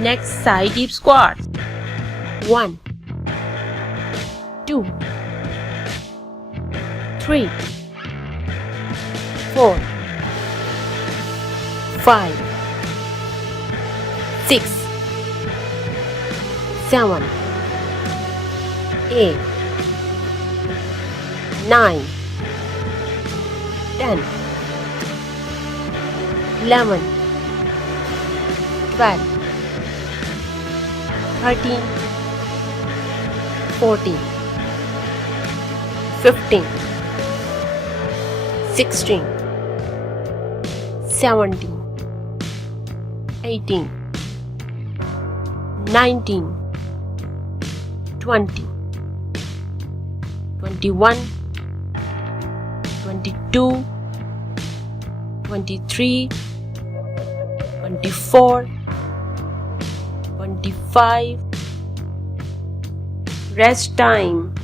Next, side deep squats. 1, 2, 3, 4, 5, 6, 7, 8, 9, 10, 11, 12, 13, 14, 15, 16, 17, 18, 19, 20, 21, 22, 23, 24, 25. Rest time.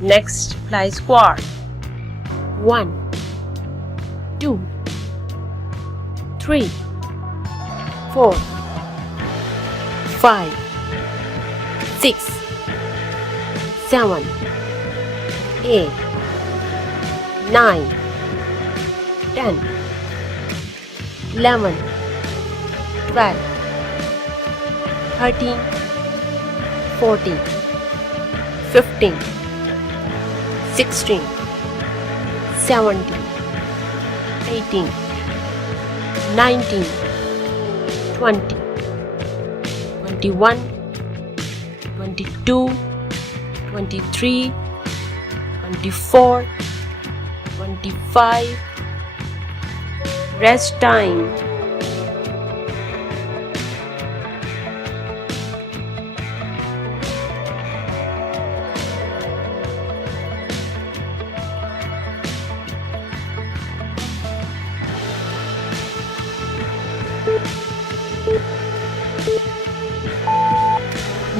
Next, fly squat. 1, 2, 3, 4, 5, 6, 7, 8, 9, 10, 11, 12, 13, 14, 15, 16, 17, 18, 19, 20, 21, 22, 23, 24, 25. Rest time.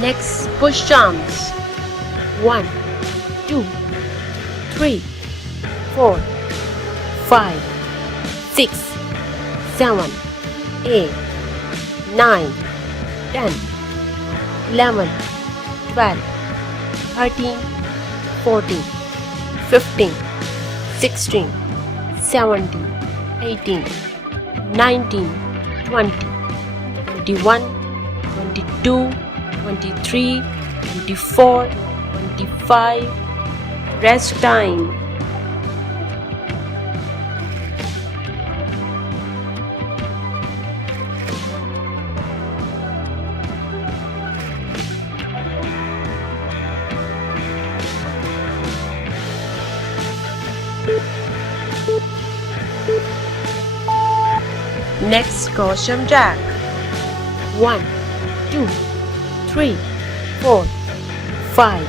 Next, push jumps. 1, 2, 3, 4, 5, 6, 7, 8, 9, 10, 11, 12, 13, 14, 15, 16, 17, 18, 19, 20, 21, 22, 23, 24, 25. Rest time. Next, Gaussian jack. 1, 2, 3, 4, 5,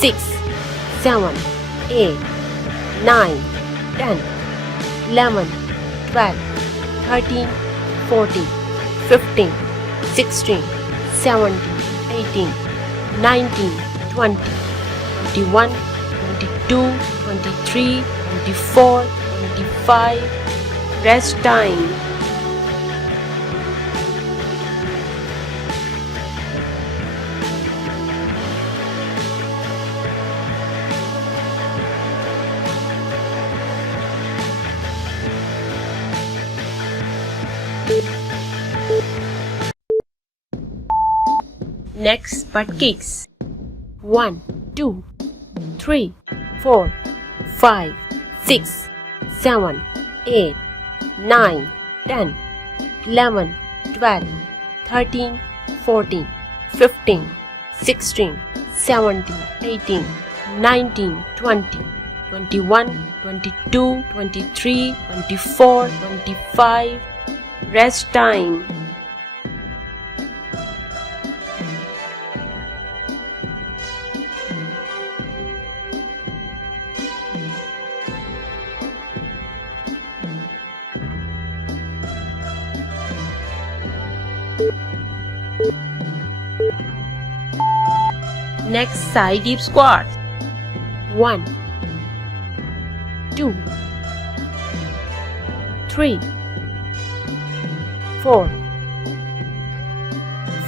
6, 7, 8, 9, 10, 11, 12, 13, 14, 15, 16, 17, 18, 19, 20, 21, 22, 23, 24, 25. Rest time. Next, butt kicks. 1, 2, 3, 4, 5, 6, 7, 8, 9, 10, 11, 12, 13, 14, 15, 16, 17, 18, 19, 20, 21, 22, 23, 24, 25. Rest time. Next side deep squat. 1, 2, 3, 4,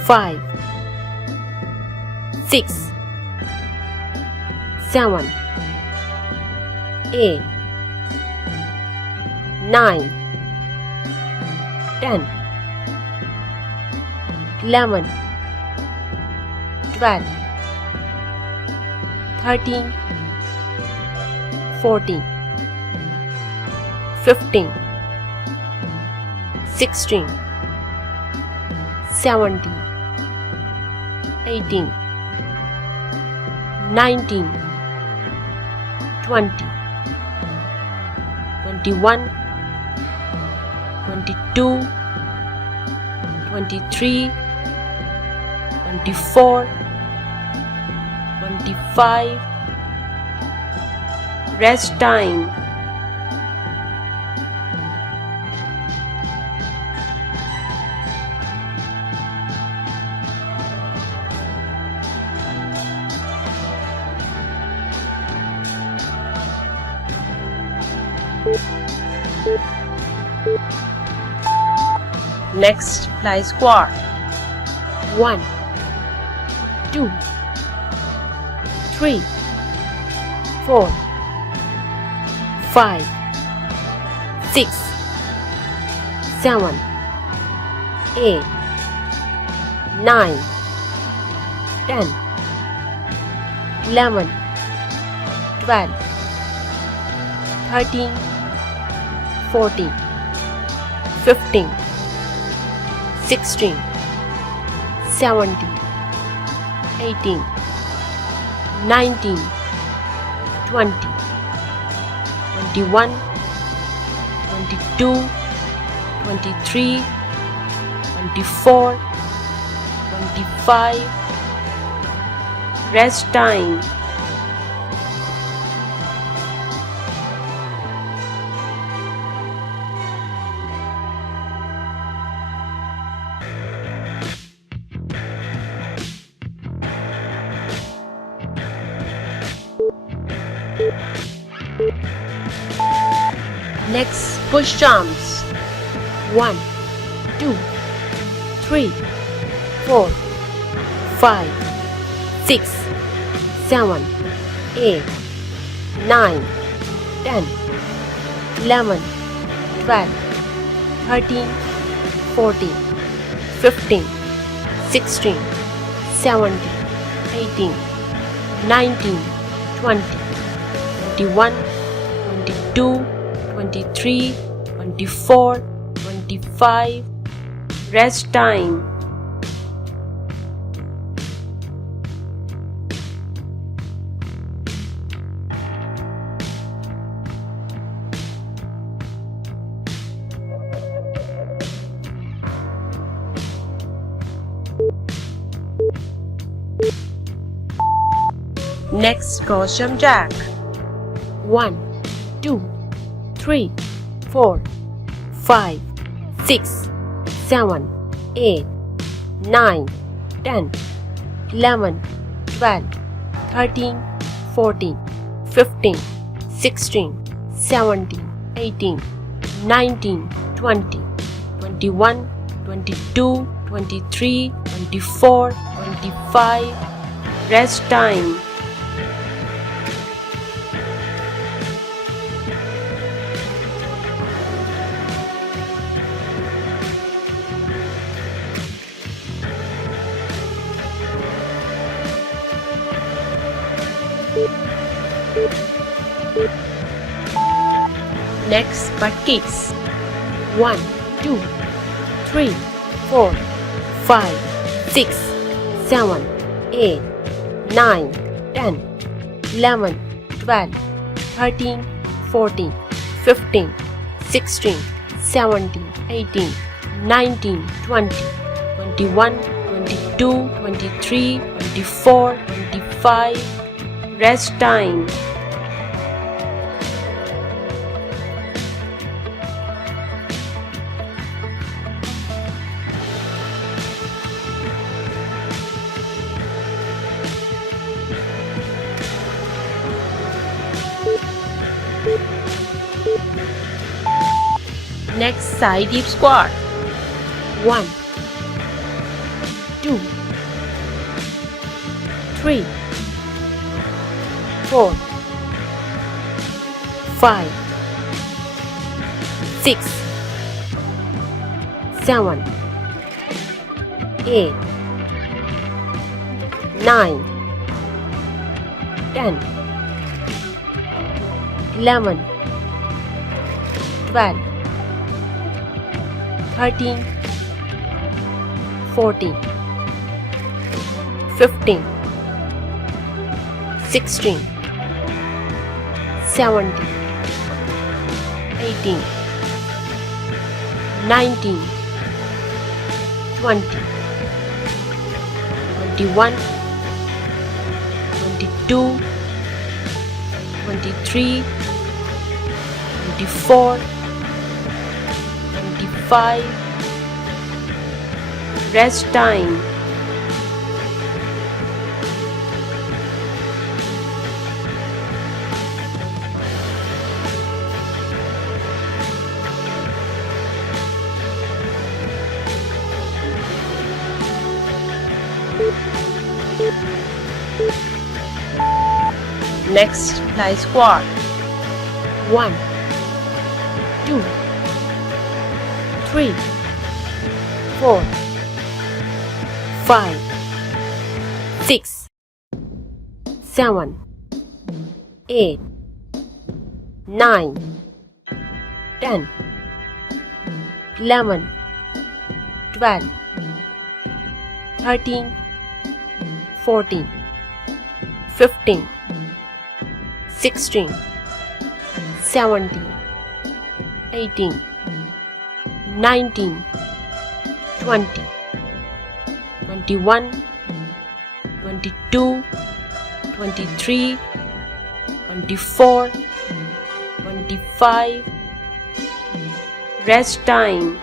5, 6, 7, 8, 9, 10, 11, 12, 13, 14, 15, 16, 17, 18, 19, 20, 21, 22, 23, 24, 25. Rest time. Next, fly squat. 1, 2, 3, 4, 5, 6, 7, 8, 9, 10, 11, 12, 13, 14, 15, 16, 17, 18, 19, 20, 21, 22, 23, 24, 25. Rest time. Next, push jumps. 1, 2, 3, 4, 5, 6, 7, 8, 9, 10, 11, 12, 13, 14, 15, 16, 17, 18, 19, 20, 21, 22, 23, 24, 25. Rest time. Next, cross jump jack. 1, 2, 3, 4, 5, 6, 7, 8, 9, 10, 11, 12, 13, 14, 15, 16, 17, 18, 19, 20, 21, 22, 23, 24, 25. Rest time. Next, butt kicks. 1, 2, 3, 4, 5, 6, 7, 8, 9, 10, 11, 12, 13, 14, 15, 16, 17, 18, 19, 20, 21, 22, 23, 24, 25. Rest time. Next side deep squat. 1, 2, 3, 4, 5, 6, 7, 8, 9, 10, 11, 12, 13, 14, 15, 16, 17, 18, 19, 20, 21, 22, 23, 24, 25. Rest time. Next, fly squat. 1, 2, 3, 4, 5, 6, 7, 8, 9, 10, 11, 12, 13, 14, 15, 16, 17, 18, 19, 20, 21, 22, 23, 24, 25. Rest time.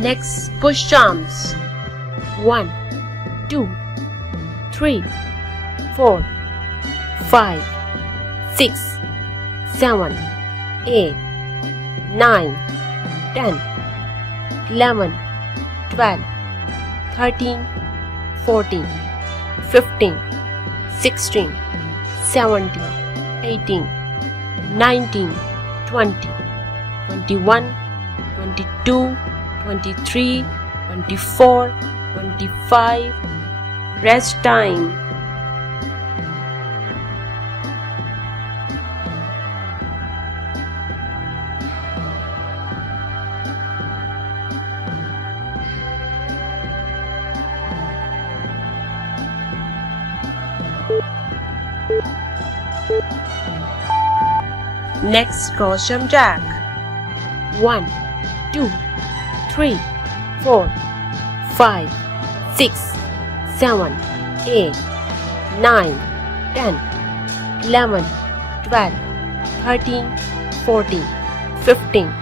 Next, push jumps. 1, 2, 3, 4, 5, 6, 7, 8, 9, 10, 11, 12, 13, 14, 15, 16, 17, 18, 19, 20, 21, 22, 23, 24, 25. Rest time. Next, Gaussian jack. 1, 2, 3, 4, 5, 6, 7, 8, 9, 10, 11, 12, 13, 14, 15,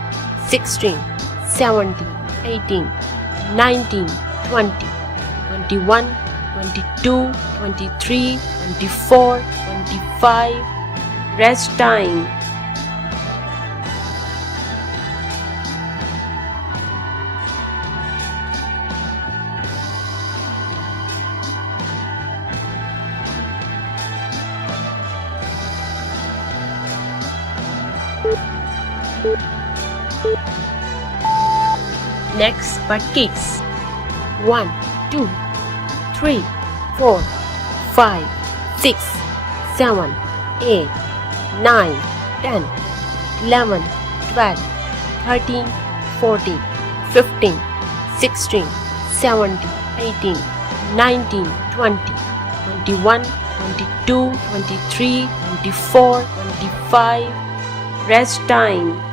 16, 17, 18, 19, 20, 21, 22, 23, 24, 25. Rest time. Next, butt kicks. 1, 2, 3, 4, 5, 6, 7, 8, 9, 10, 11, 12, 13, 14, 15, 16, 17, 18, 19, 20, 21, 22, 23, 24, 25. Rest time.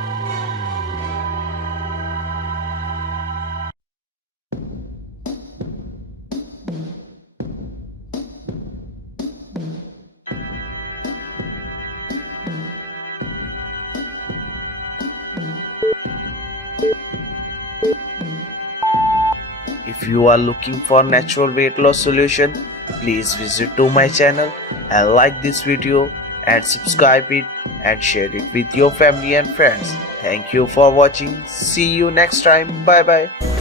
If you are looking for natural weight loss solution, please visit to my channel and like this video and subscribe it and share it with your family and friends. Thank you for watching. See you next time. Bye bye.